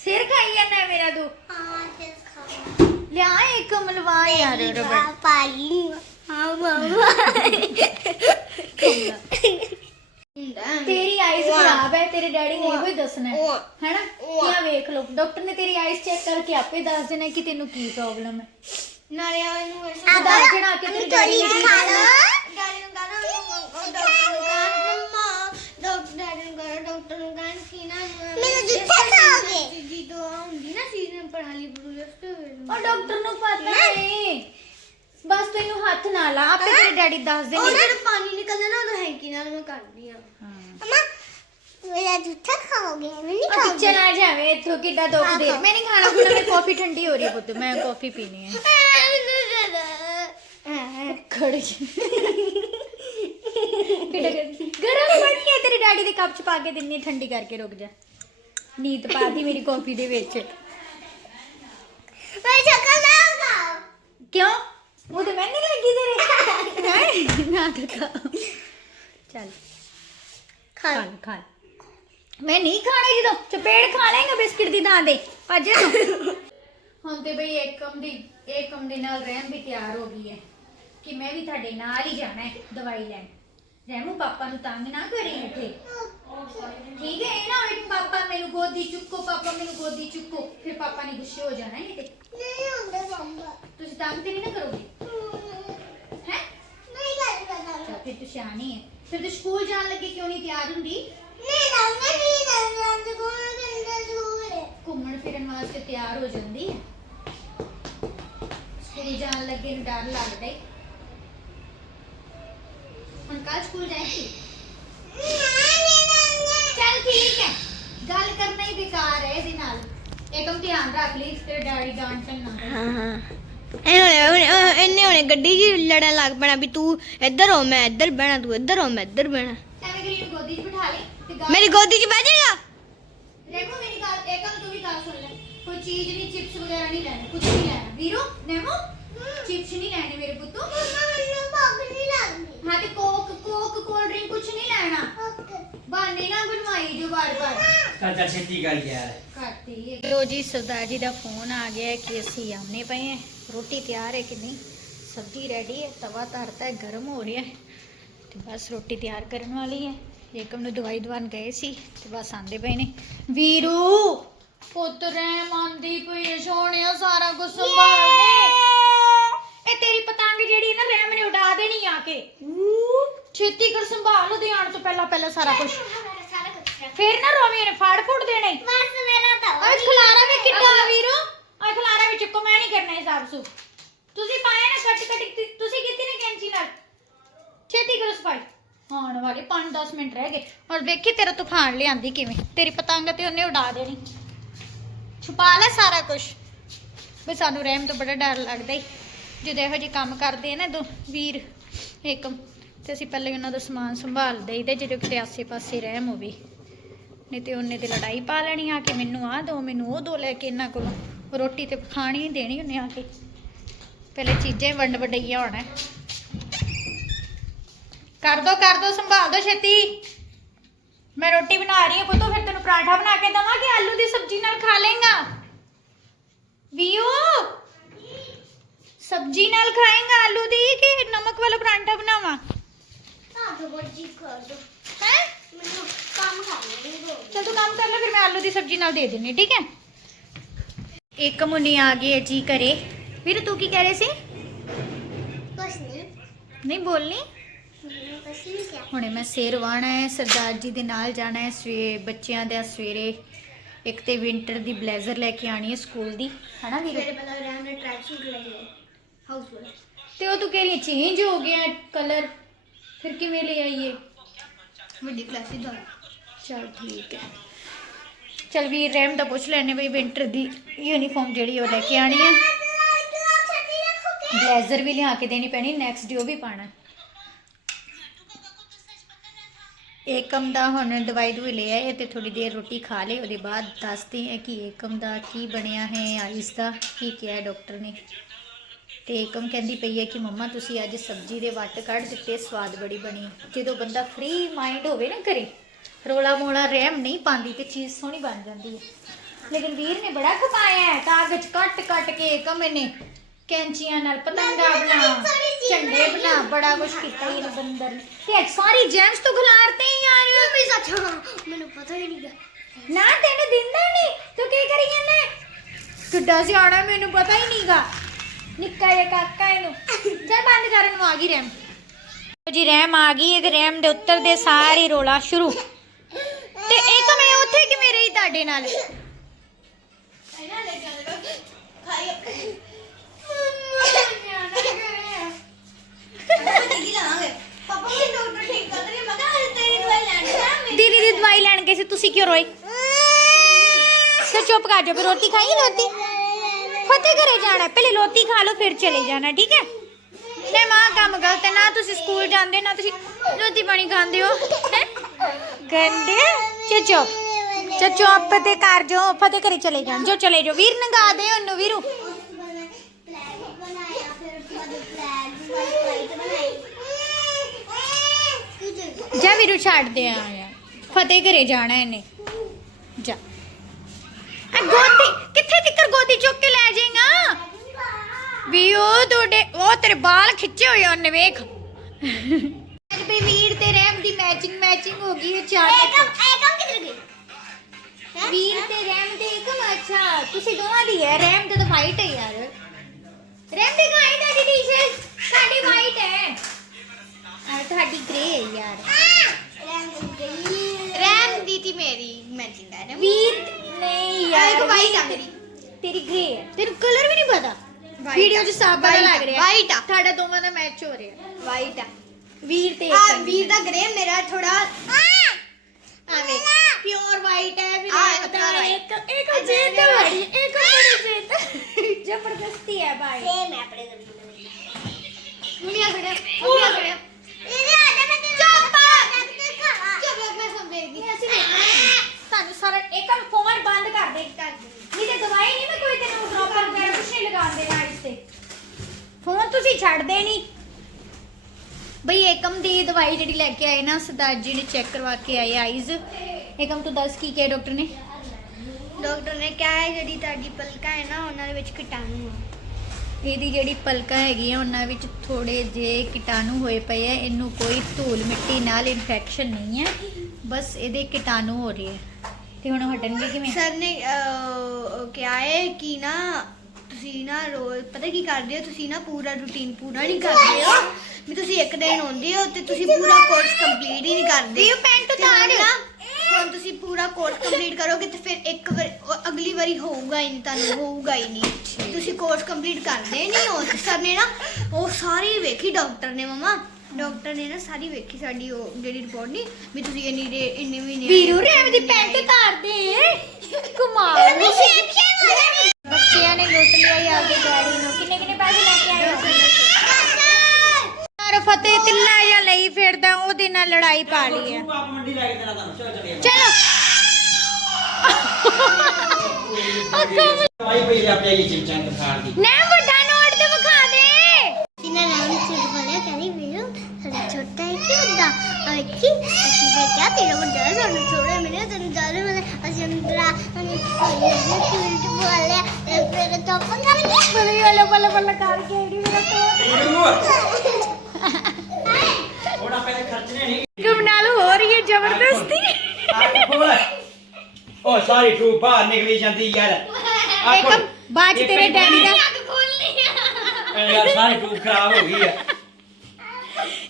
ਸਿਰ ਖਾਈ ਜਾਂਦਾ ਮੇਰਾ ਤੂੰ। ਹਾਂ ਫਿਰ ਖਾ ਲਿਆ ਇੱਕ ਮਲਵਾ ਯਾਰ ਰਬੜ। ਪਾਲੀ ਹਾਂ ਮਾਮਾ ਤੇਰੀ ਆਈਜ਼ ਖਰਾਬ ਹੈ ਤੇਰੇ ਡੈਡੀ ਨੇ ਇਹੋ ਹੀ ਦੱਸਣਾ ਹੈ। ਹੈਨਾ। ਕੀ ਵੇਖ ਲਓ ਡਾਕਟਰ ਨੇ ਤੇਰੀ ਆਈਜ਼ ਚੈੱਕ ਕਰਕੇ ਆਪੇ ਦੱਸ ਦੇਣਾ ਕਿ ਤੈਨੂੰ ਕੀ ਪ੍ਰੋਬਲਮ ਹੈ। ਨਾਲੇ ਉਹਨੂੰ ਦੱਸ ਦੇਣਾ ਕਿ ਤੇਰੇ ਡੈਡੀ ਨੇ ਕੀ ਖਾ ਦੱਸਣਾ। ਲਓ ਡੈਡੀ ਨੂੰ ਕਹਣਾ ਡਾਕਟਰ ਨੂੰ ਕਹਣਾ ਮੰਮਾ ਡਾਕਟਰ ਡੈਡੀ ਨੂੰ ਕਹਣਾ ਡਾਕਟਰ ਨੂੰ ਕਹਣਾ ਕਿ ਨਾ ਮੈਨੂੰ ਜਿੱਥੇ ਖਾਓਗੇ ਜਦੋਂ ਹੁੰਦੀ ਨਾ ਸੀਜ਼ਨ ਪਰ ਹਾਲੀ ਬਰੂਲਸ ਤੇ ਉਹ ਡਾਕਟਰ ਨੂੰ ਪਤਾ ਬਸ ਤੂੰ ਇਹਨੂੰ ਹੱਥ ਨਾ ਲਾ ਆਪੇ ਤੇਰੇ ਡੈਡੀ ਦੱਸ ਉਹ ਦੇਣਗੇ ਜਿਹੜਾ ਪਾਣੀ ਨਿਕਲਦਾ ਨਾ ਉਹ ਹੈਂਕੀ ਨਾਲ ਮੈਂ ਕੱਢਦੀ ਆ ਹਾਂ। ਅਮਾ ਮੇਰਾ ਜੁੱਠਾ ਖਾਓਗੇ ਮੈਂ ਨਹੀਂ ਉਹ ਪਿੱਛੇ ਨਾ ਜਾਵੇਂ ਇੱਥੋਂ ਕਿੱਡਾ ਦੁੱਖ ਦੇ। ਮੈਂ ਨਹੀਂ ਖਾਣਾ ਪੀਣਾ ਮੈਂ ਕਾਫੀ ਠੰਡੀ ਹੋ ਰਹੀ ਹੈ ਪੁੱਤ ਮੈਂ ਕਾਫੀ ਪੀਣੀ ਹੈ। ਖੜ ਗਰਮ। ਪਾਣੀ ਹੈ ਤੇਰੇ ਡੈਡੀ ਦੇ ਕੱਪ ਚ ਪਾ ਕੇ ਦਿੰਨੀ ਹਾਂ, ਠੰਡੀ ਕਰਕੇ ਰੁਕ ਜਾ। ਨੀਤ ਪਾਤੀ ਮੇਰੀ ਕਾਫੀ ਦੇ ਵਿੱਚ। ਸ਼ਕਲ ਨਾ ਖਾਓ। ਕਿਉਂ? ਉਹ ਤੇ ਮੈਂ ਨਹੀਂ ਲੱਗੀ ਤੇਰੇ। ਹੈਂ? ਨਾ ਖਾ। ਚੱਲ। ਖਾ। ਖਾ। ਮੈਂ ਨਹੀਂ ਖਾਣਾ ਜਦੋਂ। ਚਪੇੜ ਖਾ ਲੇਗਾ ਬਿਸਕਿਟ ਦੀ ਥਾਂ ਤੇ ਭੱਜ ਤੂੰ ਹੁਣ ਤੇ ਬਈ ਏਕਮ ਦੀ ਏਕਮ ਦੇ ਨਾਲ ਰਹਿਮ ਵੀ ਤਿਆਰ ਹੋ ਗਈ ਹੈ ਕਿ ਮੈਂ ਵੀ ਤੁਹਾਡੇ ਨਾਲ ਹੀ ਜਾਣਾ ਹੈ ਦਵਾਈ ਲੈਣ। ਰਹਿਮੂ ਪਾਪਾ ਨੂੰ ਤੰਗ ਨਾ ਕਰੀ ਇੱਥੇ। ਠੀਕ ਹੈ ਇਹ ਨਾ ਹੋਏ ਕਿ ਪਾਪਾ ਮੈਨੂੰ ਗੋਦੀ ਚੁੱਕੋ ਪਾਪਾ ਮੈਨੂੰ ਗੋਦੀ ਚੁੱਕੋ ਫਿਰ ਪਾਪਾ ਨੇ ਗੁੱਸੇ ਹੋ ਜਾਣਾ ਇਹ ਤੇ ਨਹੀਂ ਹੁੰਦਾ ਸੰਭਾ ਤੁਸੀਂ ਨਾ ਸਕੂਲ ਜਾਣ ਲੱਗੇ ਕਿਉਂ ਨਹੀਂ ਤਿਆਰ ਹੁੰਦੀ? ਨਾ ਨਾ ਨਾ ਘੁੰਮਣ ਫਿਰਨ ਵਾਸਤੇ ਤਿਆਰ ਹੋ ਜਾਂਦੀ ਹੈ। ਸਕੂਲ ਜਾਣ ਲੱਗੇ ਨੂੰ ਡਰ ਲੱਗਦਾ ਹੈ ਹੁਣ ਕੱਲ ਸਕੂਲ ਜਾਏਗੀ ਚੱਲ ਠੀਕ ਹੈ ਗੱਲ ਕਰਨਾ ਹੀ ਬੇਕਾਰ ਹੈ ਇਹਦੇ ਨਾਲ ਏਕਮ ਧਿਆਨ ਰੱਖ ਲਈ ਤੇ ਡੈਡੀ ਡਾਂਟਣ ਨਾ ਹਾਂ ਹਾਂ ਇਹਨੇ ਇਹਨੇ ਹੁਣੇ ਗੱਡੀ 'ਚ ਲੜਨ ਲੱਗ ਪੈਣਾ ਵੀ ਤੂੰ ਇੱਧਰ ਹੋ ਮੈਂ ਇੱਧਰ ਬਹਿਣਾ ਤੂੰ ਇੱਧਰ ਹੋ ਮੈਂ ਇੱਧਰ ਬਹਿਣਾ ਐਵੇਂ ਗਰੀ ਨੂੰ ਗੋਦੀ 'ਚ ਬਿਠਾ ਲਈ ਤੇ ਗੱਲ ਮੇਰੀ ਗੋਦੀ 'ਚ ਬਹਿ ਜਾਏਗਾ ਦੇਖੋ ਮੇਰੀ ਗੱਲ ਏਕਮ ਤੂੰ ਵੀ ਗੱਲ ਸੁਣ ਲੈ ਕੋਈ ਚੀਜ਼ ਨਹੀਂ ਚਿਪਸ ਵਗੈਰਾ ਨਹੀਂ ਲੈਣੀ ਕੁਝ ਨਹੀਂ ਲੈਣਾ ਵੀਰੋ ਨੇਮੋ ਚਿਪਸ ਨਹੀਂ ਲੈਣੇ ਮੇਰੇ ਪੁੱਤੂ ਮੰਮਾ ਮੈਨੂੰ ਭੁੱਖ ਨਹੀਂ ਲੱਗਦੀ ਹਾਂ ਤੇ ਕੋਕ ਕੋਕ ਕੋਲਡ ਡਰਿੰਕ ਕੁਝ ਨਹੀਂ ਲੈਣਾ। ਬਹਾਨੇ ਨਾ ਬਣਵਾਈ ਜੋ ਬਾਰ ਬਾਰ ਚੱਲ ਚੱਲ ਛੇਤੀ ਕਰ ਯਾਰ। ਕਰਤੀ ਲੋ ਜੀ ਸਰਦਾਰ ਜੀ ਦਾ ਫੋਨ ਆ ਗਿਆ ਹੈ ਕਿ ਅਸੀਂ ਆਉਣੇ ਪਏ ਹੈ। ਰੋਟੀ ਤਿਆਰ ਹੈ ਕਿ ਨਹੀਂ? ਸਬਜ਼ੀ ਰੈਡੀ ਹੈ ਤਵਾ ਧਰਤਾ ਹੈ ਗਰਮ ਹੋ ਰਿਹਾ ਹੈ। ਤੇ ਬਸ ਰੋਟੀ ਤਿਆਰ ਕਰਨ ਵਾਲੀ ਹੈ। ਏਕਮ ਨੂੰ ਦਵਾਈ ਦਵਾਨ ਗਏ ਸੀ ਤੇ ਬਸ ਆਂਦੇ ਪਏ ਨੇ। ਵੀਰੂ! ਪੁੱਤ ਰਹਿ ਮੰਦੀ ਪਈ ਹੈ, ਸੋਹਣਿਆ ਸਾਰਾ ਕੁਝ ਸੰਭਾਲਦੇ ਇਹ ਤੇਰੀ ਪਤੰਗ ਜਿਹੜੀ ਨਾ ਰਹਿਮ ਨੇ ਉਡਾ ਦੇਣੀ ਆ ਕੇ। ਛੇਤੀ ਕਰ ਸੰਭਾਲ ਉਹਦੇ ਆਉਣ ਤੋਂ ਪਹਿਲਾਂ ਪਹਿਲਾਂ ਸਾਰਾ ਕੁਝ ਫੇਰ ਨਾ ਰੋਵੀਂ ਨੇ ਫਾੜ ਫੁੱਟ ਦੇਣੇ। ਬਸ ਮੇਰਾ ਤਾਂ ਓਏ ਖਲਾਰਾ ਵੀ ਕਿੱਡਾ ਵੀਰੋ। ਓਏ ਖਲਾਰਾ ਵੀ ਚੁੱਕੋ ਮੈਂ ਨਹੀਂ ਕਰਨਾ ਹਿਸਾਬ ਸੂ ਤੁਸੀਂ ਪਾਇਆ ਨਾ ਕੱਟ ਕੱਟ ਕੇ, ਤੁਸੀਂ ਕੀਤੀ ਨਾ ਕੈਂਚੀ ਨਾਲ? ਛੇਤੀ ਕਰੋ ਸਫ਼ਾਈ। ਆਉਣ ਵਾਲੇ 5-10 ਮਿੰਟ ਰਹਿ ਗਏ। ਔਰ ਵੇਖੀ ਤੇਰਾ ਤੂਫਾਨ ਲਿਆਂਦੀ ਕਿਵੇਂ। ਤੇਰੀ ਪਤੰਗ ਤੇ ਉਹਨੇ ਉਡਾ ਦੇਣੀ। ਛੁਪਾ ਲੈ ਸਾਰਾ ਕੁਝ ਵੀ ਸਾਨੂੰ ਰਹਿਮ ਤੋਂ ਬੜਾ ਡਰ ਲੱਗਦਾ ਈ। ਜਦੋਂ ਇਹੋ ਜਿਹੇ ਕੰਮ ਕਰਦੇ ਆ ਨਾ ਦੋ ਵੀਰ, ਇੱਕ, ਤੇ ਅਸੀਂ ਪਹਿਲਾਂ ਉਹਨਾਂ ਦਾ ਸਮਾਨ ਸੰਭਾਲ ਦੇਈਦਾ ਜਦੋਂ ਕਿਤੇ ਆਸੇ-ਪਾਸੇ ਰਹਿਮ ਹੋਵੇ ਨਹੀਂ ਤੇ ਉਹਨੇ ਤੇ ਲੜਾਈ ਪਾ ਲੈਣੀ ਆ ਕੇ ਮੈਨੂੰ ਆ ਦੋ, ਮੈਨੂੰ ਉਹ ਦੋ ਲੈ ਕੇ ਇਹਨਾਂ ਕੋਲੋਂ। ਰੋਟੀ ਤੇ ਖਾਣੀ ਨਹੀਂ ਦੇਣੀ ਉਹਨੇ ਆ ਕੇ। ਪਹਿਲੇ ਚੀਜ਼ਾਂ ਹੀ ਵੰਡ ਵਡਈਆ ਹੋਣਾ। ਕਰ ਦੋ ਕਰ ਦੋ, ਸੰਭਾਲ ਦੋ ਛੇਤੀ। ਮੈਂ ਰੋਟੀ ਬਣਾ ਰਹੀ ਹਾਂ, ਪੁੱਤੋ, ਫਿਰ ਤੈਨੂੰ ਪਰਾਠਾ ਬਣਾ ਕੇ ਦਵਾਂ ਕਿ ਆਲੂ ਦੀ ਸਬਜ਼ੀ ਨਾਲ ਖਾ ਲੇਗਾ। ਵੀਓ ਸਬਜ਼ੀ ਨਾਲ ਖਾਏਗਾ ਆਲੂ ਦੀ ਕਿ ਨਮਕ ਵਾਲਾ ਪਰਾਂਠਾ ਬਣਾਵਾਂ? ਤਾਂ ਦੋ ਬੱਜੀ ਕਰ ਦੋ। ਹੈ? ਮੈਨੂੰ ਕੰਮ ਕਰਨਾ ਦੋ ਚਲ ਤੂੰ ਕੰਮ ਕਰ ਲੈ ਫਿਰ ਮੈਂ ਆਲੂ ਦੀ ਸਬਜ਼ੀ ਨਾਲ ਦੇ ਦਿੰਨੀ ਠੀਕ ਹੈ? ਇੱਕ ਮੁੰਨੀ ਆ ਗਈ ਹੈ ਜੀ ਕਰੇ ਵੀਰ ਤੂੰ ਕੀ ਕਹਿ ਰਹੇ ਸੀ? ਕੁਛ ਨਹੀਂ ਨਹੀਂ ਬੋਲਨੀ ਮੈਨੂੰ ਕੁਛ ਨਹੀਂ ਕਿਹਾ। ਹੁਣੇ ਮੈਂ ਸਿਰ ਵਾਣਾ ਹੈ ਸਰਦਾਰ ਜੀ ਦੇ ਨਾਲ ਜਾਣਾ ਹੈ ਸਵੇ ਬੱਚਿਆਂ ਦਾ ਸਵੇਰੇ। ਇੱਕ ਤੇ ਵਿੰਟਰ ਦੀ ਬਲੇਜ਼ਰ ਲੈ ਕੇ ਆਣੀ ਹੈ ਸਕੂਲ ਦੀ। ਹਨਾ ਵੀਰ? ਮੇਰੇ ਪਹਿਲਾਂ ਰਹਿਣ ਨੇ ਟਰੈਕ ਸੂਟ ਲੈ ਲਿਆ ਹਾਊਸ ਵਾਈਫ ਤੇ ਉਹ ਤੂੰ ਕਹਿ ਰਹੀ ਚੇਂਜ ਹੋ ਗਿਆ ਕਲਰ ਫਿਰ ਕਿਵੇਂ ਲੈ ਆਈਏ? ਵੱਡੀ ਕਲਾਸ ਦਾ ਚਲ ਠੀਕ ਹੈ। ਚਲ ਵੀਰ ਰਹਿਮ ਦਾ ਪੁੱਛ ਲੈਣੇ ਬਈ ਵਿੰਟਰ ਦੀ ਯੂਨੀਫਾਰਮ ਜਿਹੜੀ ਉਹ ਲੈ ਕੇ ਆਣੀ ਹੈ। ਬਲੇਜ਼ਰ ਵੀ ਲਿਆ ਕੇ ਦੇਣੀ ਪੈਣੀ ਨੈਕਸਟ ਡੇ ਉਹ ਵੀ ਪਾਣਾ ਏਕਮ ਦਾ ਹੁਣ ਦਵਾਈ ਦੂਈ ਲੈ ਆਏ ਤੇ ਥੋੜੀ ਦੇਰ ਰੋਟੀ ਖਾ ਲੇ ਉਹਦੇ ਬਾਅਦ ਦੱਸਦੇ ਹੈ ਕਿ ਏਕਮ ਦਾ ਕੀ ਬਣਿਆ ਹੈ ਆਈਸ ਦਾ ਕੀ ਕਿਹਾ ਡਾਕਟਰ ਨੇ। ਤੇ ਏਕਮ ਕਹਿੰਦੀ ਪਈ ਹੈ ਕਿ ਮੰਮਾ ਤੁਸੀਂ ਅੱਜ ਸਬਜ਼ੀ ਦੇ ਵੱਟ ਕੱਢ ਦਿੱਤੇ ਸਵਾਦ ਬੜੀ ਬਣੀ। ਜਦੋਂ ਬੰਦਾ ਫ੍ਰੀ ਮਾਈਂਡ ਹੋਵੇ ਨਾ ਘਰੇ ਰੋਲਾ ਮੋਲਾ ਰਹਿਮ ਨਹੀਂ ਪਾਉਂਦੀ ਤੇ ਚੀਜ਼ ਸੋਹਣੀ ਬਣ ਜਾਂਦੀ ਹੈ। ਲੇਕਿਨ ਵੀਰ ਨੇ ਬੜਾ ਖਪਾਇਆ ਹੈ ਕਾਗਜ਼ ਕੱਟ ਕੱਟ ਕੇ ਏਕਮ ਨੇ ਕੈਂਚੀਆਂ ਨਾਲ ਪਤੰਗਾ ਬਣਾ ਝੰਡੇ ਬਣਾ ਬੜਾ ਕੁਝ ਕੀਤਾ ਇਹ ਬੰਦਰ ਨੇ। ਤੇ ਸਾਰੀ ਜੈਮਸ ਤੋਂ ਖਿਲਾਰਤੇ ਹੀ ਯਾਰ। ਮੈਂ ਸੱਚ ਮੈਨੂੰ ਪਤਾ ਹੀ ਨਹੀਂਗਾ। ਨਾ ਤੈਨੂੰ ਦਿੰਦਾ ਨਹੀਂ ਤੂੰ ਕੀ ਕਰੀ ਜਾਂਦਾ? ਕਿੱਡਾ ਸਿਆਣਾ ਮੈਨੂੰ ਪਤਾ ਹੀ ਨਹੀਂਗਾ। ਨਿੱਕਾ ਜਿਹਾ ਕਾਕਾ ਇਹਨੂੰ। ਚੱਲ ਬੰਦ ਕਰ, ਇਹਨੂੰ ਆ ਗਈ ਰੈਮ ਜੀ ਰੈਮ ਆ ਗਈ, ਇਹਦੇ ਰੈਮ ਦੇ ਉੱਤਰ ਦੇ ਸਾਰੇ ਰੋਲਾ ਸ਼ੁਰੂ। ਤੇ ਇਹ ਤਾਂ ਮੈਂ ਉੱਥੇ ਕਿਵੇਂ ਰਹੀ ਤੁਹਾਡੇ ਨਾਲ? ਦੀਦੀ ਦਵਾਈ ਲੈਣ ਗਏ ਸੀ, ਤੁਸੀਂ ਕਿਉਂ ਰੋਏ? ਸਿਰ ਚੁੱਪ ਕਰ ਜਾਓ ਰੋਟੀ ਖਾਈ, ਰੋਟੀ? ਫਤਿਹ ਘਰੇ ਜਾਣਾ ਹੈ। ਪਹਿਲੇ ਲੋਤੀ ਖਾ ਲਓ, ਫਿਰ ਚਲੇ ਜਾਣਾ, ਠੀਕ ਹੈ? ਨਹੀਂ, ਮਾਂ, ਕੰਮ ਗਲਤ ਹੈ। ਨਾ ਤੁਸੀਂ ਸਕੂਲ ਜਾਂਦੇ, ਨਾ ਤੁਸੀਂ ਰੋਟੀ ਪਾਣੀ ਖਾਂਦੇ ਹੋ। ਗੰਦੇ ਚੋ ਚੁੱਪ ਚੋ ਤੇ ਕਰ ਜੋ ਫਤਿਹ ਘਰੇ ਚਲੇ ਜਾਣ। ਜੋ ਚਲੇ ਜਾਓ। ਵੀਰ, ਨੰਗਾ ਦੇ ਉਹਨੂੰ, ਵੀਰੂ। ਜਾ ਵੀਰੂ, ਛੱਡ ਦੇ ਆ ਫਤਿਹ ਘਰੇ ਜਾਣਾ ਇਹਨੇ। ਜਾ। ਆ ਗੋਦੀ ਕਿੱਥੇ ਤਿੱਕਰ ਗੋਦੀ ਚੁੱਕ ਕੇ ਲੈ ਜਾਏਗਾ ਵੀ ਉਹ ਤੁਹਾਡੇ ਉਹ ਤੇਰੇ ਵਾਲ ਖਿੱਚੇ ਹੋਏ ਉਹਨੇ ਵੇਖ। ਅੱਜ ਵੀ ਵੀਰ ਤੇ ਰਹਿਮ ਦੀ ਮੈਚਿੰਗ ਮੈਚਿੰਗ ਹੋ ਗਈ ਅਚਾਨਕ ਏਕਮ ਕਿੱਧਰ ਗਈ ਵੀਰ ਤੇ ਰਹਿਮ ਦੇ ਇੱਕਮ ਅੱਛਾ ਤੁਸੀਂ ਦੋਵਾਂ ਦੀ ਹੈ ਰਹਿਮ ਤੇ ਤਾਂ ਵਾਈਟ ਹੈ ਯਾਰ। ਰਹਿਮ ਦੀ ਕਾਈ ਦਾ ਦੀ ਟੀ-ਸ਼ਰਟ ਸਾਡੀ ਵਾਈਟ ਹੈ। ਆ ਤੁਹਾਡੀ ਗ੍ਰੇ ਹੈ ਯਾਰ। ਰੈਮ ਦੀ ਤੀ ਮੇਰੀ ਮੈਚਿੰਗ ਹੈ ਨਾ। ਵੀਰ ਨਹੀਂ ਯਾਰ ਇੱਕ white ਆ ਮੇਰੀ। ਤੇਰੀ ਗ੍ਰੇ ਹੈ। ਤੈਨੂੰ ਕਲਰ ਵੀ ਨਹੀਂ ਪਤਾ? ਵੀਡੀਓ ਆ। 'ਚ ਸਾਫ਼ ਪਤਾ White ਲੱਗ ਆ, ਰਿਹਾ white ਆ। ਤੁਹਾਡਾ ਦੋਵਾਂ ਦਾ ਮੈਚ ਹੋ ਰਿਹਾ। ਵਾਈਟ ਆ। ਵੀਰ ਤੇ ਆ ਏਕਮ ਵੀਰ ਦਾ ਗ੍ਰੇ ਮੇਰਾ ਥੋੜਾ ਆਵੇ ਪਿਓਰ ਵਾਈਟ ਹੈ ਵੀਰ। ਆ ਦਾ ਤਾਂ white। ਇੱਕ ਇੱਕ ਅੱਛਾ, ਜੇਤ ਮੇਰਾ ਬੜੀ ਇੱਕ ਬੜੀ ਜੇਤ। ਜ਼ਬਰਦਸਤੀ ਹੈ ਭਾਈ। ਸੇਮ ਹੈ ਆਪਣੇ ਦੇ ਮੁੰਨੀਆ ਖੜਿਆ ਮੁੰਨੀਆ ਖੜਿਆ। ਇਹਦੇ ਆ ਜਾ ਮੈਂ ਚੁੱਪ। ਚੁੱਪ ਮੈਂ ਸੰਭੇਗੀ ਅਸੀਂ ਵੇਖਣਾ ਤੁਹਾਨੂੰ ਸਾਰਾ ਇੱਕਮ ਫੋਨ ਬੰਦ ਕਰ ਦੇ। ਨਹੀਂ ਤੇ ਦਵਾਈ ਨਹੀਂ ਮੈਂ ਕੋਈ ਤੈਨੂੰ ਪ੍ਰੋਪਰ ਵਗੈਰਾ ਕੁਛ ਨਹੀਂ ਲਗਾਉਂਦੇ ਨਾ ਇਸ ਤੇ ਫੋਨ ਤੁਸੀਂ ਛੱਡਦੇ ਨਹੀਂ ਬਈ ਏਕਮ ਦੀ ਦਵਾਈ ਜਿਹੜੀ ਲੈ ਕੇ ਆਏ ਨਾ ਸਰਦਾਰ ਜੀ ਨੇ ਚੈੱਕ ਕਰਵਾ ਕੇ ਆਏ ਆਈਜ਼ ਏਕਮ ਤੂੰ ਦੱਸ ਕੀ ਕਿਹਾ ਡਾਕਟਰ ਨੇ? ਡਾਕਟਰ ਨੇ ਕਿਹਾ ਹੈ ਜਿਹੜੀ ਤੁਹਾਡੀ ਪਲਕਾਂ ਹੈ ਨਾ ਉਹਨਾਂ ਦੇ ਵਿੱਚ ਕੀਟਾਣੂ ਆ। ਇਹਦੀ ਜਿਹੜੀ ਪਲਕਾਂ ਹੈਗੀਆਂ ਉਹਨਾਂ ਵਿੱਚ ਥੋੜੇ ਜੇ ਕੀਟਾਣੂ ਹੋਏ ਪਏ ਆ। ਇਹਨੂੰ ਕੋਈ ਧੂਲ ਮਿੱਟੀ ਨਾਲ ਇਨਫੈਕਸ਼ਨ ਨਹੀਂ ਹੈ ਬਸ ਇਹਦੇ ਕੀਟਾਣੂ ਹੋ ਰਹੇ ਆ। ਤੇ ਹੁਣ ਹਟਣਗੇ ਕਿਵੇਂ? ਸਰ ਨੇ ਅਹ, ਕਿਹਾ ਹੈ ਕਿ ਨਾ ਤੁਸੀਂ ਨਾ ਰੋਜ਼ ਪਤਾ ਕੀ ਕਰਦੇ ਹੋ? ਤੁਸੀਂ ਨਾ ਪੂਰਾ ਰੂਟੀਨ ਪੂਰਾ ਨਹੀਂ ਕਰਦੇ ਹੋ। ਵੀ ਤੁਸੀਂ ਇੱਕ ਦਿਨ ਆਉਂਦੇ ਹੋ ਤੇ ਤੁਸੀਂ ਪੂਰਾ ਕੋਰਸ ਕੰਪਲੀਟ ਹੀ ਨਹੀਂ ਕਰਦੇ। ਵੀਰ, ਪੈਂਟ ਉਤਾਰ। ਹੁਣ ਤੁਸੀਂ ਪੂਰਾ ਕੋਰਸ ਕੰਪਲੀਟ ਕਰੋਗੇ ਤੇ ਫਿਰ ਇੱਕ ਵਾਰ ਉਹ ਅਗਲੀ ਵਾਰੀ ਹੋਊਗਾ ਹੀ ਨਹੀਂ ਤੁਹਾਨੂੰ ਹੋਊਗਾ ਹੀ ਨਹੀਂ। ਤੁਸੀਂ ਕੋਰਸ ਕੰਪਲੀਟ ਕਰਦੇ ਨਹੀਂ ਹੋ। ਸਰ ਨੇ ਨਾ ਉਹ ਸਾਰੀ ਵੇਖੀ ਡਾਕਟਰ ਨੇ ਮਮਾ। ਡਾਕਟਰ ਨੇ ਨਾ ਸਾਰੀ ਵੇਖੀ ਸਾਡੀ ਉਹ ਜਿਹੜੀ ਰਿਪੋਰਟ ਨਹੀਂ ਵੀ ਤੁਸੀਂ ਇੰਨੀ ਰੇ ਇੰਨੇ ਮਹੀਨੇ ਵੀਰੂ ਰੈਮ ਦੀ ਪੈਂਟ ਉਤਾਰ ਦੇ ਕਮਾਲ। ਬੱਚਿਆਂ ਨੇ ਲੁੱਟ ਲਿਆ ਯਾਰ ਦੇ ਡੈਡੀ ਨੂੰ। ਕਿੰਨੇ ਕਿੰਨੇ ਪੈਸੇ ਲੈ ਕੇ ਆਏ ਹੋ ਯਾਰ ਫਤਿਹ ਤਿੱਲਾ ਜਾਂ ਲਈ ਫਿਰਦਾ ਉਹਦੇ ਨਾਲ ਲੜਾਈ ਪਾ ਲਈ ਹੈ। ਤੂੰ ਆਪ ਮੰਡੀ ਲੈ ਕੇ ਦੇਣਾ ਤੁਹਾਨੂੰ। ਚਲੋ ਚੱਲੀਏ। ਚਲੋ। ਦਵਾਈ ਪਈ ਜਾ ਪਈ ਚਿਮਚਾਂ ਖਾਣ ਦੀ। ਨਾ ਵੱਡਾ ਨੋਟ ਤੇ ਵਿਖਾ ਦੇ ਇਹਨਾਂ ਨੇ ਉਹਨੂੰ ਚਿੜ ਬੋਲਿਆ ਕਹਿੰਦੀ ਵੀਰੂ ਸਾਡਾ ਛੋਟਾ ਹੈ ਕਿ ਵੱਡਾ ਔਰ ਕੀ ਅਸੀਂ ਨੇ ਕਿਹਾ ਤੇਰਾ ਵੱਡਾ ਹੈ ਸਾਨੂੰ ਥੋੜਾ ਮਿਲਿਆ ਤੈਨੂੰ ਜ਼ਿਆਦਾ ਮਿਲਿਆ ਅਸੀਂ ਅੰਦਰ ਆ ਉਹਨੇ ਚਿੜ ਬੋਲਿਆ ਤੇ ਫਿਰ ਚੁੱਪ ਕਰ ਗਈ ਬੜੀ ਵਾਲੇ ਬੱਲੇ ਬੱਲੇ ਕਰਕੇ ਆਈਡੀ ਮੇਰਾ ਤੋਂ ਹੁਣ ਆਪਾਂ ਇਹਦੇ ਖਰਚਣੇ ਨਹੀਂ ਕਮ ਨਾਲ ਹੋ ਰਹੀ ਹੈ ਜ਼ਬਰਦਸਤੀ ਓ ਸਾਰੀ ਟੂ ਬਾਹਰ ਨਿਕਲੀ ਜਾਂਦੀ ਯਾਰ ਆਹ ਏਕਮ ਕੋਲ- ਬਾਅਦ 'ਚ ਇੱਕ ਤੇਰੇ ਹੀ ਡੈਡੀ ਦਾ ਇਹ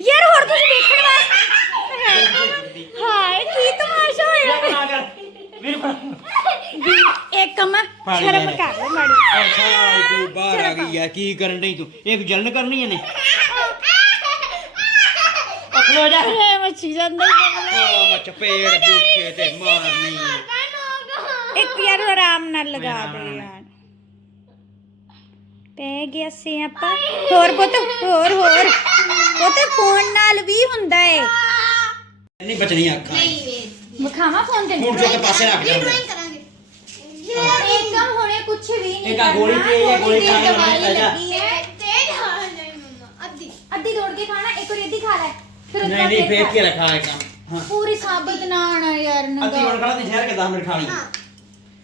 ਯਾਰ ਸਾਰੀ ਟੂ ਖਰਾਬ ਹੋ ਗਈ ਆ ਯਾਰ ਹੋਰ ਕੁਝ ਵੇਖਣ ਵਾਸਤੇ ਹਾਏ ਕੀ ਤਮਾਸ਼ਾ ਹੋਇਆ ਇਹ ਬਣਾ ਕਰ ਵੀਰ ਬਣਾ ਇੱਕ ਕਮ ਫੜ ਸ਼ਰਮ ਲੈ। ਕਰ ਲੈ ਮਾੜੀ ਓ ਸਾਰੀ ਟੂ ਬਾਹਰ ਆ ਗਈ ਯਾਰ ਕੀ ਕਰਨ ਡਈ ਤੂੰ ਇੱਕ ਜਲਨ ਕਰਨੀ ਇਹਨੇ ਅਖਲੋ ਜਾ ਇਹ ਮੱਛੀ ਜਾਂਦਾ ਹੀ ਓ ਮੈਂ ਚਪੇੜ ਬੂਠੇ ਤੇ ਮਾਰਨੀ ਇੱਕ ਯਾਰ ਆਰਾਮ ਨਾਲ ਲਗਾ ਦੇ ਯਾਰ ਪੈ ਗਿਆ ਸਿਆਪਾ ਹੋਰ ਪੁੱਤ ਹੋਰ ਹੋਰ ਉਹ ਤੇ ਫੋਨ ਨਾਲ ਵੀ ਹੁੰਦਾ ਏ। ਨਹੀਂ ਬਚਣੀਆਂ ਅੱਖਾਂ। ਵਿਖਾਵਾ ਫੋਨ ਤੇ ਹੁਣ ਚੁੱਕ ਪਾਸੇ ਰੱਖ ਇਹ ਜਾਂਦਾ। ਡਰਾਇੰਗ ਕਰਾਂਗੇ। ਇੱਕਦਮ ਹੁਣੇ ਕੁਛ ਵੀ ਨਹੀਂ ਇੱਕ ਗੋਲੀ ਕਰਨਾ, ਪਈ ਹੈ, ਗੋਲੀ ਦੀ ਖਾਣੀ ਦਵਾਈ ਉਹਨੇ ਪਹਿਲਾਂ। ਲੱਗੀ ਹੈ। ਤੇ ਹਾਂ ਨਹੀਂ ਮਮਾ ਅੱਧੀ। ਅੱਧੀ ਤੋੜ ਕੇ ਖਾਣਾ ਇੱਕ ਵਾਰੀ ਅੱਧੀ ਖਾ ਲੈ। ਫਿਰ ਉਹਦੇ ਨਹੀਂ ਨਹੀਂ ਫਿਰ ਕੇ ਰਖਾ ਇਹ ਕੰਮ ਹਾਂ। ਪੂਰੀ ਸਾਬਤ ਨਾ ਆਣਾ ਯਾਰ ਅੱਧੀ ਨੰਗਾ ਹੁਣ ਖੜਾ ਤੇ ਸ਼ਹਿਰ ਕੇ 10 ਮਿੰਟ ਖਾਣੀ ਹਾਂ।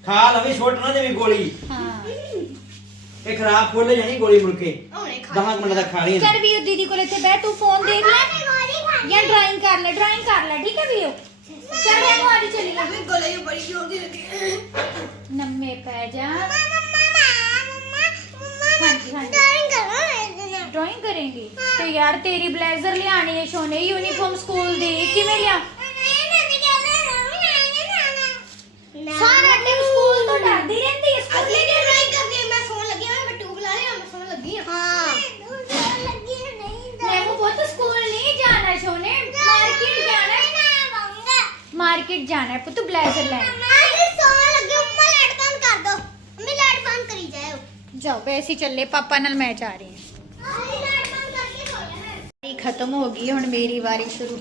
ਖਾ ਲਵੀ ਛੋਟ ਨਾ ਦੇਵੀ ਗੋਲੀ। ਹਾਂ। ਇਹ ਖਰਾਬ ਖੋਲੇ ਜਾਣੀ ਗੋਲੀ ਮੁੜ ਕੇ। ਉਹਨੇ ਖਾ 10 ਮਿੰਟ ਦਾ ਖਾਣੀ ਹੈ ਚੱਲ ਵੀ ਉਹ ਦੀਦੀ ਕੋਲ ਇੱਥੇ ਬਹਿ ਤੂੰ ਫੋਨ ਦੇਖ ਲੈ ਜਾਂ ਡਰਾਇੰਗ ਕਰ ਲੈ ਡਰਾਇੰਗ ਕਰ ਲੈ ਠੀਕ ਹੈ ਵੀ ਉਹ ਚੱਲ ਇਹਨੂੰ ਅੱਜ ਚੱਲੀ ਜਾ ਮੈਂ ਗਲੇ ਹੀ ਬੜੀ ਜ਼ੋਰ ਦੀ ਲੱਗੀ ਨੰਮੇ ਪੈ ਜਾ ਹਾਂਜੀ ਹਾਂਜੀ ਡਰਾਇੰਗ ਕਰਾਂ ਡਰਾਇੰਗ ਕरेंगे ਤੇ ਯਾਰ ਤੇਰੀ ਬਲੇਜ਼ਰ ਲਿਆਣੀ ਹੈ ਸੋਨੇ ਯੂਨੀਫਾਰਮ ਸਕੂਲ ਦੀ ਕਿਵੇਂ ਲਿਆ ਸਾਰਾ ਟਾਈਮ ਸਕੂਲ ਤੋਂ ਡਰਦੀ ਰਹਿੰਦੀ ਹੈ ਸਕੂਲ ਅਸਲੀ ਨੇ ਡਰਾਇੰਗ ਕਰਨੀ ਹੈ ਮੈਂ ਸੌਣ ਲੱਗੀ ਹਾਂ ਮੈਂ ਟੂਬ ਲਾ ਲਿਆ ਮੈਂ ਸੌਣ ਲੱਗੀ ਹਾਂ ਹਾਂ ਮੈਂ ਉਹ ਬਹੁਤ ਸਕੂਲ ਨਹੀਂ ਜਾਣਾ ਸੋਨੇ ਮਾਰਕੀਟ ਜਾਣਾ ਹੈ ਪੁੱਤ ਬਲੇਜ਼ਰ ਲੈਣ। ਮੈਂ ਸੌ ਲੱਗੇ ਉੱਪਰ ਲਾਈਟ ਬੰਦ ਕਰ ਦੋ। ਮੰਮੀ ਲਾਈਟ ਬੰਦ ਕਰੀ ਜਾਓ ਜਾਓ ਅਸੀਂ ਚੱਲੇ ਪਾਪਾ ਨਾਲ ਮੈਂ ਜਾ ਰਹੀ ਹਾਂ। ਲਾਈਟ ਬੰਦ ਕਰਕੇ ਸੌ ਜਾਣਾ ਵਾਰੀ ਖਤਮ ਹੋ ਗਈ ਹੁਣ ਮੇਰੀ ਵਾਰੀ ਸ਼ੁਰੂ।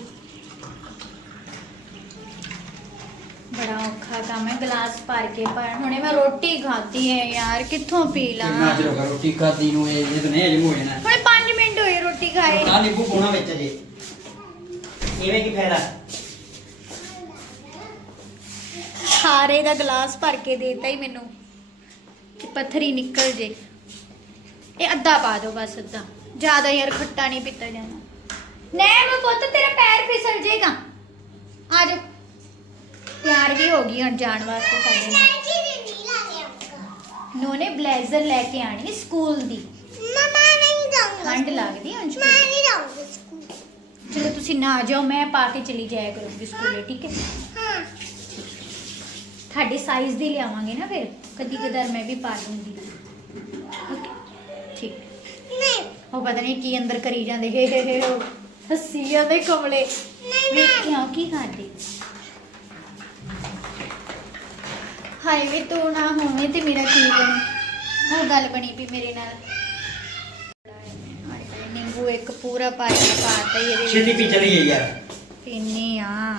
ਬੜਾ ਔਖਾ ਕੰਮ ਹੈ ਗਲਾਸ ਭਰ ਕੇ ਪਰ ਹੁਣੇ ਮੈਂ ਰੋਟੀ ਖਾਧੀ ਹੈ ਯਾਰ ਕਿੱਥੋਂ ਪੀ ਲਾਂ? ਕਿੰਨਾ ਚਿਰ ਹੋ ਗਿਆ ਰੋਟੀ ਖਾਦੀ ਨੂੰ ਇਹ ਜੇ ਨਹੀਂ ਅਜੇ ਹੋ ਜਾਣਾ। ਹੁਣੇ 5 ਮਿੰਟ ਹੋਏ ਰੋਟੀ ਖਾਏ। ਆ ਨਿੰਬੂ ਪਾਉਣਾ ਵਿੱਚ ਜੇ ਇਵੇਂ ਕੀ ਫਾਇਦਾ? ਖਾਰੇ ਦਾ ਗਲਾਸ ਭਰ ਕੇ ਦੇਤਾ ਹੀ ਮੈਨੂੰ ਕਿ ਪੱਥਰੀ ਨਿਕਲ ਜੇ। ਇਹ ਅੱਧਾ ਪਾ ਦਿਓ ਬਸ ਅੱਧਾ। ਜ਼ਿਆਦਾ ਯਾਰ ਖੱਟਾ ਨਹੀਂ ਪੀਤਾ ਜਾਣਾ ਨੈਮ ਪੁੱਤ ਤੇਰਾ ਪੈਰ ਫਿਸਲ ਜਾਏਗਾ ਆ ਜਾ ਤਿਆਰ ਵੀ ਹੋ ਗਈ ਹੁਣ ਜਾਣ ਵਾਸਤੇ ਸਾਡੇ ਨੋ ਨੇ ਬਲੇਜ਼ਰ ਲੈ ਕੇ ਆਣੀ ਸਕੂਲ ਦੀ। ਮਮਾ ਨਹੀਂ ਜਾਊਂਗਾ ਠੰਡ ਲੱਗਦੀ ਹੁਣ ਮੈਂ ਨਹੀਂ ਜਾਊਂਗਾ ਸਕੂਲ। ਚਲੋ ਤੁਸੀਂ ਨਾ ਜਾਓ ਮੈਂ ਪਾ ਕੇ ਚਲੀ ਜਾਇਆ ਕਰੂੰਗੀ ਸਕੂਲੇ ਠੀਕ ਹੈ? ਤੁਹਾਡੇ ਸਾਈਜ਼ ਦੀ ਲਿਆਵਾਂਗੇ ਨਾ ਫਿਰ। ਕਦੀ ਕਦਾਰ ਮੈਂ ਵੀ ਪਾ ਦੂੰਗੀ। ਓਕੇ ਠੀਕ। ਨਹੀਂ। ਉਹ ਪਤਾ ਨਹੀਂ ਕੀ ਅੰਦਰ ਕਰੀ ਜਾਂਦੇ। ਹੇ ਹੇ ਹੇ ਉਹ ਹੱਸੀ ਜਾਂਦੇ ਕਮਲੇ। ਨਹੀਂ ਵੇਖਿਆ ਕੀ ਕਰਦੇ? ਹਾਏ ਵੇ ਤੂੰ ਨਾ ਹੋਵੇਂ ਤੇ ਮੇਰਾ ਕੀ ਬਣੂ? ਉਹ ਗੱਲ ਬਣੀ ਵੀ ਮੇਰੇ ਨਾਲ। ਨਿੰਬੂ ਇੱਕ ਪੂਰਾ ਪਾ ਕੇ ਪਾਤਾ ਹੀ ਇਹਦੇ ਛੇਤੀ ਪੀ ਚਲੀ ਗਈ ਯਾਰ। ਪੀਨੀ ਆ।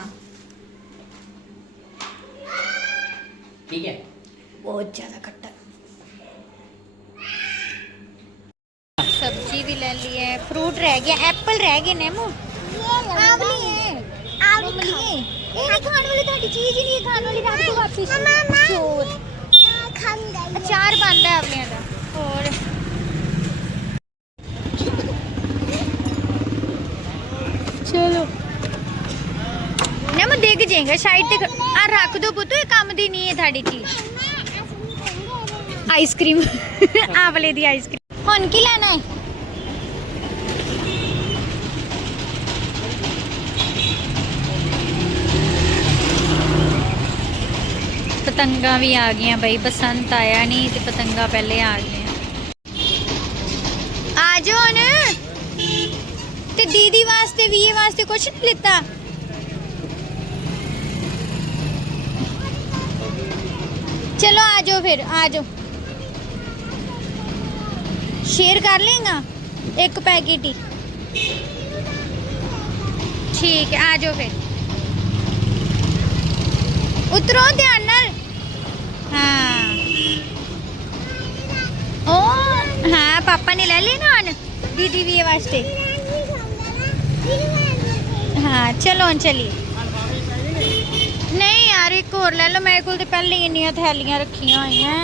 ਠੀਕ ਹੈ ਬਹੁਤ ਜ਼ਿਆਦਾ ਖੱਟਾ ਸਬਜ਼ੀ ਵੀ ਲੈ ਲਈ ਹੈ ਫਰੂਟ ਰਹਿ ਗਿਆ ਐਪਲ ਰਹਿ ਗਏ ਨੇ ਮੂੰ ਆਵਲੀ ਹੈ ਆਵਲੀ ਹੈ ਇਹ ਨਹੀਂ ਖਾਣ ਵਾਲੀ ਤੁਹਾਡੀ ਚੀਜ਼ ਹੀ ਨਹੀਂ ਹੈ ਖਾਣ ਵਾਲੀ ਰੱਖ ਦੋ ਵਾਪਿਸ ਚੋਰ ਖਾਂਗਾ ਅਚਾਰ ਬਣਦਾ ਹੈ ਆਵਲਿਆਂ ਦਾ ਹੋਰ ਚਲੋ ਨਾ ਮੈਂ ਦੇਖ ਜਾਏਗਾ ਸਾਈਡ ਤੇ ਖ- ਆ ਰੱਖ ਦੋ ਪੁੱਤ, ਇਹ ਕੰਮ ਦੀ ਨਹੀਂ ਹੈ ਤੁਹਾਡੀ ਚੀਜ਼ ਆਈਸਕ੍ਰੀਮ ਆਵਲੇ ਦੀ ਆਈਸਕ੍ਰੀਮ ਹੁਣ ਕੀ ਪਤੰਗਾ ਵੀ ਆ ਗਈਆਂ ਬਈ, ਬਸੰਤ ਆਇਆ ਨਹੀਂ ਤੇ ਪਤੰਗਾ ਪਹਿਲੇ ਆ ਗਈਆਂ। ਆ ਜਾਓ ਹੁਣ। ਤੇ ਦੀਦੀ ਵਾਸਤੇ, ਵੀਏ ਵਾਸਤੇ ਕੁਛ ਨਹੀਂ ਲਿੱਤਾ? ਚਲੋ ਆ ਜਾਓ ਫਿਰ, ਆ ਜਾਓ। ਸ਼ੇਅਰ ਕਰ ਲੇਗਾ ਇੱਕ ਪੈਕੇਟ ਹੀ। ਠੀਕ ਹੈ, ਆ ਜਾਓ ਫਿਰ। ਉਤਰੋ ਧਿਆਨ ਨਾਲ। ਹਾਂ। ਉਹ, ਹਾਂ, ਪਾਪਾ ਨੇ ਲੈ ਲਈ ਨਾ ਦੀਦੀ ਵੀ ਵਾਸਤੇ। ਹਾਂ, ਚਲੋ ਹੁਣ ਚਲੀਏ। ਯਾਰ ਇੱਕ ਹੋਰ ਲੈ ਲਓ ਮੇਰੇ ਕੋਲ ਤੇ ਪਹਿਲੇ ਹੀ ਇੰਨੀਆਂ ਥੈਲੀਆਂ ਰੱਖੀਆਂ ਹੋਈਆਂ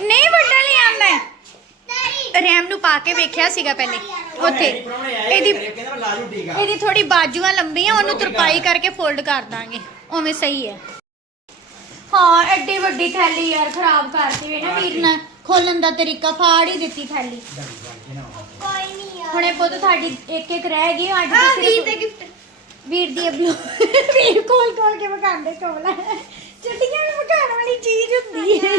ਨਹੀਂ ਵੱਡਾ ਲਿਆ ਮੈਂ। ਰੈਮ ਨੂੰ ਪਾ ਕੇ ਵੇਖਿਆ ਸੀਗਾ ਪਹਿਲੇ। ਉੱਥੇ। ਇਹਦੀ ਇਹਦੀ ਥੋੜੀ ਬਾਜੂਆਂ ਲੰਬੀਆਂ ਉਹਨੂੰ ਤਰਪਾਈ ਕਰਕੇ ਫੋਲਡ ਕਰ ਦਾਂਗੇ। ਉਵੇਂ ਸਹੀ ਹੈ। ਹਾਂ ਐਡੀ ਵੱਡੀ ਥੈਲੀ ਯਾਰ ਖਰਾਬ ਕਰਤੀ ਵੇ ਨਾ ਵੀਰ ਨੇ। ਖੋਲਣ ਦਾ ਤਰੀਕਾ ਫਾੜ ਹੀ ਦਿੱਤੀ ਥੈਲੀ। ਕੋਈ ਨਹੀਂ ਯਾਰ। ਹੁਣੇ ਪੁੱਤ ਤੁਹਾਡੀ ਇੱਕ ਇੱਕ ਰਹਿ ਗਈ ਅੱਜ ਹਾਂ ਵੀਰ ਦੇ ਗਿਫਟ ਵੀਰ ਦੀ ਅਬਲੂ ਵੀਰ ਕੋਲ ਕੋਲ ਕੇ ਮਕਾਂਦੇ ਕੋਲਾ ਚੁੱਟੀਆਂ ਵੀ ਮਕਾਨ ਵਾਲੀ ਚੀਜ਼ ਹੁੰਦੀ ਹੈ।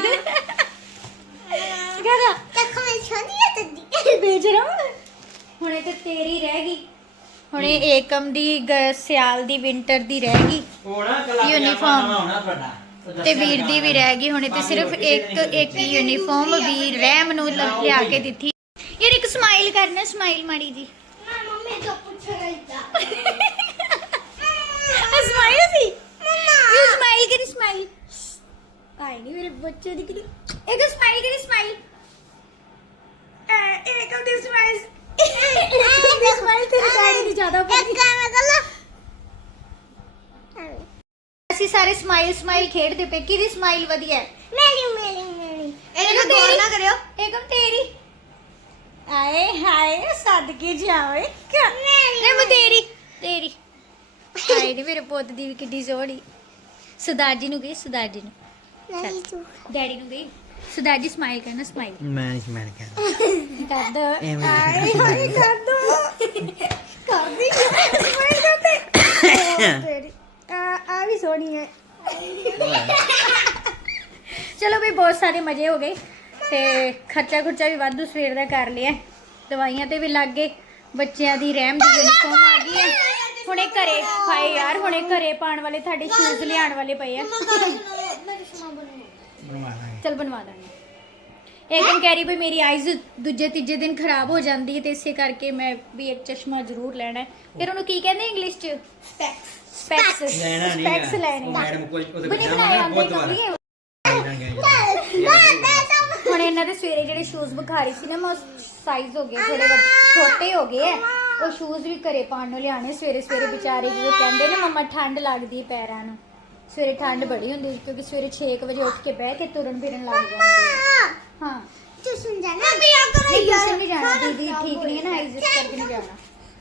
ਕਹਦਾ ਤੱਕ ਮੈਂ ਛੋਟੀ ਹੈ ਤੱਦੀ ਵੇਚ ਰਹਾ ਹੁਣੇ ਤੇ ਤੇਰੀ ਰਹਿ ਗਈ। ਹੁਣੇ ਏਕਮ ਦੀ ਗ- ਸਿਆਲ ਦੀ ਵਿੰਟਰ ਦੀ ਰਹਿ ਗਈ। ਹੋਣਾ ਕਲਾ Uniform। ਹੋਣਾ ਤੁਹਾਡਾ। ਉਹ ਤੇ ਵੀਰ ਦੀ ਵੀ ਰਹਿ ਗਈ। ਹੁਣੇ ਤੇ ਸਿਰਫ ਇੱਕ ਇੱਕ ਯੂਨੀਫਾਰਮ ਵੀਰ ਰਹਿਮ ਨੂੰ ਲ- ਲਿਆ ਕੇ ਦਿੱਤੀ। ਯਾਰ ਇੱਕ ਸਮਾਈਲ ਕਰਨਾ ਸਮਾਈਲ ਮਾੜੀ ਜੀ। ਮੈਂ ਮੰਮੀ ਤੋਂ ਪੁੱਛ ਰਹੀ ਥਾ ਦੀ ਸਮਾਈਲ ਸਮਾਈਲ ਤੇਰੀ ਡੈਡੀ ਦੀ ਜ਼ਿਆਦਾ ਇੱਕ ਪਈ ਮੈਂ ਗੱਲਾਂ ਅਸੀਂ ਸਾਰੇ ਸਮਾਈਲ ਸਮਾਈਲ ਖੇਡਦੇ ਪਏ ਕਿਹਦੀ ਸਮਾਈਲ ਵਧੀਆ ਹੈ ਮੇਰੀ ਮੇਰੀ ਮੇਰੀ ਇਹਦੇ ਨਾਲ ਗੌਰ ਨਾ ਕਰਿਓ ਏਕਮ ਤੇਰੀ ਆਏ ਹਾਏ ਸਦਕੇ ਜਾਵੇ ਨਹੀਂ ਮੈਂ ਤੇਰੀ ਤੇਰੀ ਹਾਏ ਨੀ ਮੇਰੇ ਪੁੱਤ ਦੀ ਵੀ ਕਿੱਡੀ ਸੋਹਣੀ। ਸਰਦਾਰ ਜੀ ਨੂੰ ਗਈ ਸਰਦਾਰ ਜੀ ਨੂੰ ਨਹੀਂ ਤੂੰ। ਡੈਡੀ ਨੂੰ ਗਈ ਸਰਦਾਰ ਜੀ ਸਮਾਈਲ ਕਰਨਾ ਸਮਾਈਲ ਮੈਂ ਨਹੀਂ ਮੈਂ ਕਿਹਾ ਕਰ ਦੋ ਐਵੇਂ ਆਏ ਹਾਏ ਕਰ ਦੋ ਕਰ ਦੀ ਸਮਾਈਲ ਕਰਦੇ। ਤੇਰੀ। ਆ ਆ ਵੀ ਸੋਹਣੀ ਹੈ। ਚਲੋ ਵੀ ਬਹੁਤ ਸਾਰੇ ਮਜ਼ੇ ਹੋ ਗਏ। ਤੇ ਖਰਚਾ ਖੁਰਚਾ ਵੀ ਵਾਧੂ ਸਵੇਰ ਦਾ ਕਰ ਲਿਆ। ਦਵਾਈਆਂ ਤੇ ਵੀ ਲੱਗ ਗਏ। ਬੱਚਿਆਂ ਦੀ ਰਹਿਮ ਦੀ ਯੂਨੀਫਾਰਮ ਆ ਗਈ ਹੈ। ਹੁਣੇ ਘਰੇ ਹਾਏ ਯਾਰ ਹੁਣੇ ਘਰੇ ਪਾਣ ਵਾਲੇ ਤੁਹਾਡੇ ਸ਼ੂਜ਼ ਲਿਆਉਣ ਵਾਲੇ ਪਏ ਆ। ਬਣਵਾ ਲਾਂਗੇ ਚਲ ਬਣਵਾ ਦਾਂਗੇ। ਇੱਕ ਦਿਨ ਕਹਿ ਰਹੀ ਵੀ ਮੇਰੀ ਆਈਜ਼ ਦੂਜੇ ਤੀਜੇ ਦਿਨ ਖਰਾਬ ਹੋ ਜਾਂਦੀ ਹੈ ਤੇ ਇਸੇ ਕਰਕੇ ਮੈਂ ਵੀ ਇੱਕ ਚਸ਼ਮਾ ਜ਼ਰੂਰ ਲੈਣਾ ਹੈ। ਫਿਰ ਉਹਨੂੰ ਕੀ ਕਹਿੰਦੇ ਇੰਗਲਿਸ਼ ਚ? ਸਪੈਕਸ ਸਪੈਕਸ ਲੈਣਾ ਨਹੀਂ ਸਪੈਕਸ ਲੈਣੇ। ਮੈਡਮ ਕੋਲ ਉਹਦੇ ਕੋਲ ਆਉਂਦੇ ਬਹੁਤ ਕੰਮ ਹੁਣ ਇਹਨਾਂ ਦੇ ਸਵੇਰੇ ਜਿਹੜੇ ਸ਼ੂਜ਼ ਬੁਖਾਰੀ ਸੀ ਨਾ ਮੈਂ ਸਾਈਜ਼ ਹੋ ਗਏ ਥੋੜੇ ਛੋਟੇ ਹੋ ਗਏ ਆ ਉਹ ਸ਼ੂਜ਼ ਵੀ ਘਰੇ ਪਾਉਣ ਨੂੰ ਲਿਆਣੇ ਸਵੇਰੇ ਸਵੇਰੇ ਵਿਚਾਰੇ ਜਦੋਂ ਕਹਿੰਦੇ ਨੇ ਮਮਾ ਠੰਡ ਲੱਗਦੀ ਪੈਰਾਂ ਨੂੰ। ਸਵੇਰੇ ਠੰਡ ਬੜੀ ਹੁੰਦੀ ਕਿਉਂਕਿ ਸਵੇਰੇ 6 ਵਜੇ ਉੱਠ ਕੇ ਬਹਿ ਕੇ ਤੁਰਨ ਫਿਰਨ ਲੱਗ ਜਾਂਦੇ। ਹਾਂ। ਟਿਊਸ਼ਨ ਜਾਣਾ ਮੈਂ ਵੀ ਆ ਨਹੀਂ ਟਿਊਸ਼ਨ ਨਹੀਂ ਜਾਣਾ। ਦੀਦੀ ਠੀਕ ਨਹੀਂ ਹੈ ਨਾ ਇਸ ਕਰਕੇ ਨਹੀਂ ਜਾਣਾ।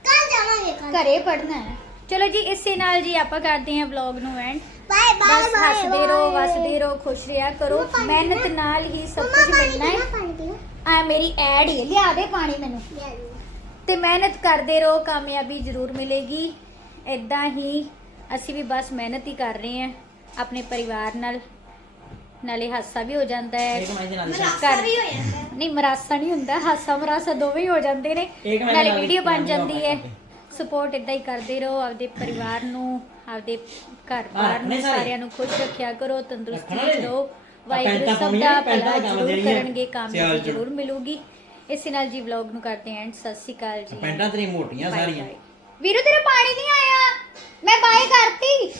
ਕੱਲ ਜਾਵਾਂਗੇ। ਕੱਲ ਘਰੇ ਪੜਨਾ ਹੈ। ਚਲੋ ਜੀ ਇਸੇ ਨਾਲ ਜੀ ਆਪਾਂ ਕਰਦੇ ਹਾਂ ਵਲੌਗ ਨੂੰ ਐਂਡ ਬਾਏ ਬਾਏ ਬਸ ਹੱਸਦੇ ਰਹੋ ਵਸਦੇ ਰਹੋ ਖੁਸ਼ ਰਿਹਾ ਕਰੋ। ਮਿਹਨਤ ਨਾਲ ਹੀ ਸਭ ਕੁਝ ਮਿਲਣਾ ਹੈ। ਪਾਣੀ ਪੀਣਾ ਆ ਮੇਰੀ ਐਡ ਹੈ, ਲਿਆ ਦੇ ਪਾਣੀ ਮੈਨੂੰ। ਤੇ ਮਿਹਨਤ ਕਰਦੇ ਰਹੋ ਕਾਮਯਾਬੀ ਜ਼ਰੂਰ ਮਿਲੇਗੀ ਇਦਾਂ ਹੀ ਅਸੀਂ ਵੀ ਬਸ ਮਿਹਨਤ ਹੀ ਕਰ ਰਹੇ ਹਾਂ ਆਪਣੇ ਪਰਿਵਾਰ ਨਾਲ ਨਾਲੇ ਹਾਸਾ ਵੀ ਹੋ ਜਾਂਦਾ ਹੈ ਮਰਾਸਾ ਵੀ ਹੋ ਜਾਂਦਾ। ਨਹੀਂ ਮਰਾਸਾ ਨਹੀਂ ਹੁੰਦਾ ਹਾਸਾ ਮਰਾਸਾ ਦੋਵੇਂ ਹੀ ਹੋ ਜਾਂਦੇ ਨੇ ਨਾਲੇ ਵੀਡੀਓ ਬਣ ਜਾਂਦੀ ਹੈ ਸਪੋਰਟ ਇਦਾਂ ਹੀ ਕਰਦੇ ਰਹੋ ਆਪਦੇ ਪਰਿਵਾਰ ਨੂੰ ਆਪਦੇ ਘਰ-ਬਾਰ ਨੂੰ। ਸਾਰਿਆਂ ਨੂੰ ਖੁਸ਼ ਰੱਖਿਆ ਕਰੋ ਤੰਦਰੁਸਤੀ। ਰਹੋ ਵਾਹਿਗੁਰੂ ਸਭ ਦਾ ਭਲਾ ਕੰਮ ਜ਼ਰੂਰ। ਕਰਨਗੇ ਕਾਮਯਾਬੀ। ਜ਼ਰੂਰ ਮਿਲੂਗੀ ਇਸੇ ਨਾਲ ਜੀ ਵਲੌਗ ਨੂੰ ਕਰਦੇ ਐਂਡ ਸਤਿ ਸ਼੍ਰੀ ਅਕਾਲ ਜੀ। ਪੈਂਟਾਂ ਤੇਰੀ ਮੋਟੀਆਂ Bye ਸਾਰੀਆਂ। bye. ਵੀਰੂ ਤੇਰਾ ਪਾਣੀ ਨਹੀਂ ਆਇਆ। ਮੈਂ ਬਾਏ ਕਰਤੀ।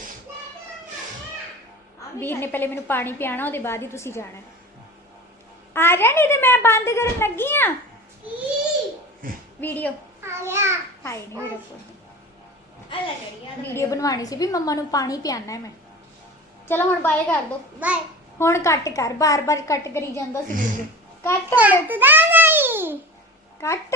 ਵੀਰ ਨੇ ਪਹਿਲੇ ਮੈਨੂੰ ਪਾਣੀ ਪਿਆਣਾ ਉਹਦੇ ਬਾਅਦ ਹੀ ਤੁਸੀਂ ਜਾਣਾ। ਆ ਜਾ ਨਹੀਂ ਤੇ ਮੈਂ ਬੰਦ ਕਰਨ ਲੱਗੀ ਆ। ਵੀਡੀਓ। ਆ ਗਿਆ ਹਾਈ ਨਹੀਂ ਮੇਰਾ ਫੋਨ ਅੱਲਾ ਡੜੀਆ ਵੀਡੀਓ ਬਣਵਾਣੀ ਸੀ ਵੀ ਮੰਮਾ ਨੂੰ ਪਾਣੀ ਪਿਆਣਾ ਹੈ ਮੈਂ। ਚਲੋ ਹੁਣ ਬਾਏ ਕਰ ਦੋ। ਬਾਏ। ਹੁਣ ਕੱਟ ਕਰ ਬਾਰ-ਬਾਰ ਕੱਟ ਕਰੀ ਜਾਂਦਾ ਸੀ ਵੀਡੀਓ। ਕੱਟ ਹੁਣ। കട്ട.